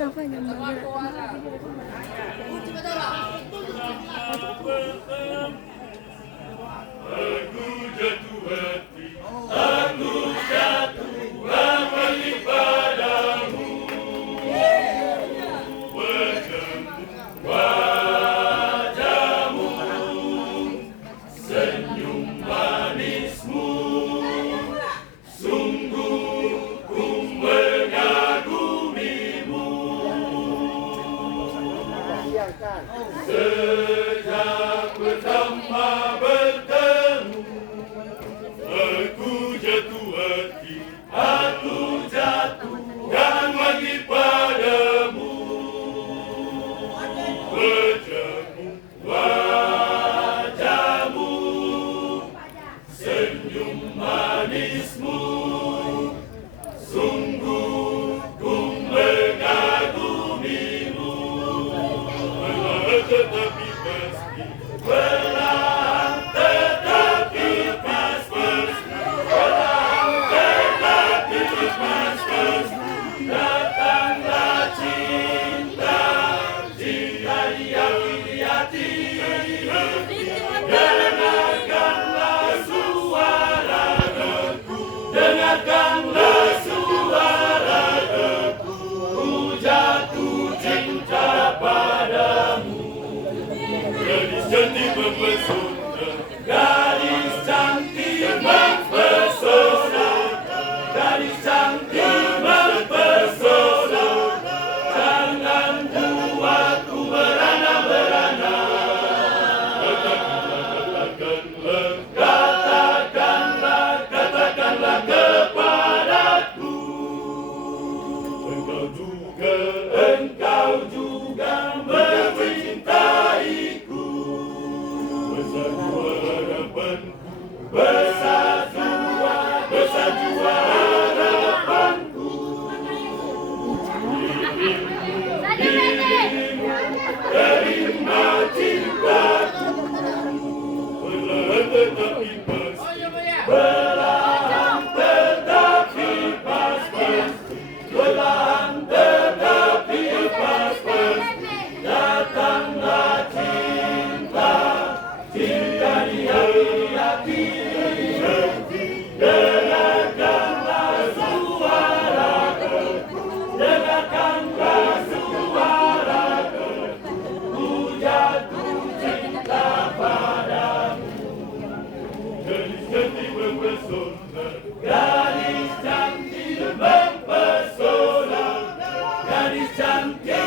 Sampai jam Aku jatuh hati, aku jatuh kembali padamu. Wajahmu, senyum manismu, sungguh ku mengagumimu. Sejak pertama bertemu, aku jatuh hati, aku jatuh dan lagi padamu. Wajahmu, senyum manismu, sungguh ku mengagumimu. Tetapi pasti, perlahan tetapi pasti, perlahan tetapi pasti, datanglah cinta di hati. Dengarkanlah suaraku, dengarkanlah suaraku, ku jatuh cinta padamu. Gadis cantik mempesona, gadis cantik mempesona, gadis cantik mempesona. Jangan buatku merana-merana. Katakanlah kepadaku. Engkau juga mencintaiku. Bersatu harapanku, bersatu harapanku. Terima cintaku, perlahan tetapi pasti, perlahan tetapi pasti, perlahan tetapi pasti, datanglah cinta, cinta di hati. Dengarkanlah suaraku, dengarkanlah suaraku, ku jatuh cinta padamu. Gadis cantik mempesona, gadis cantik mempesona, gadis cantik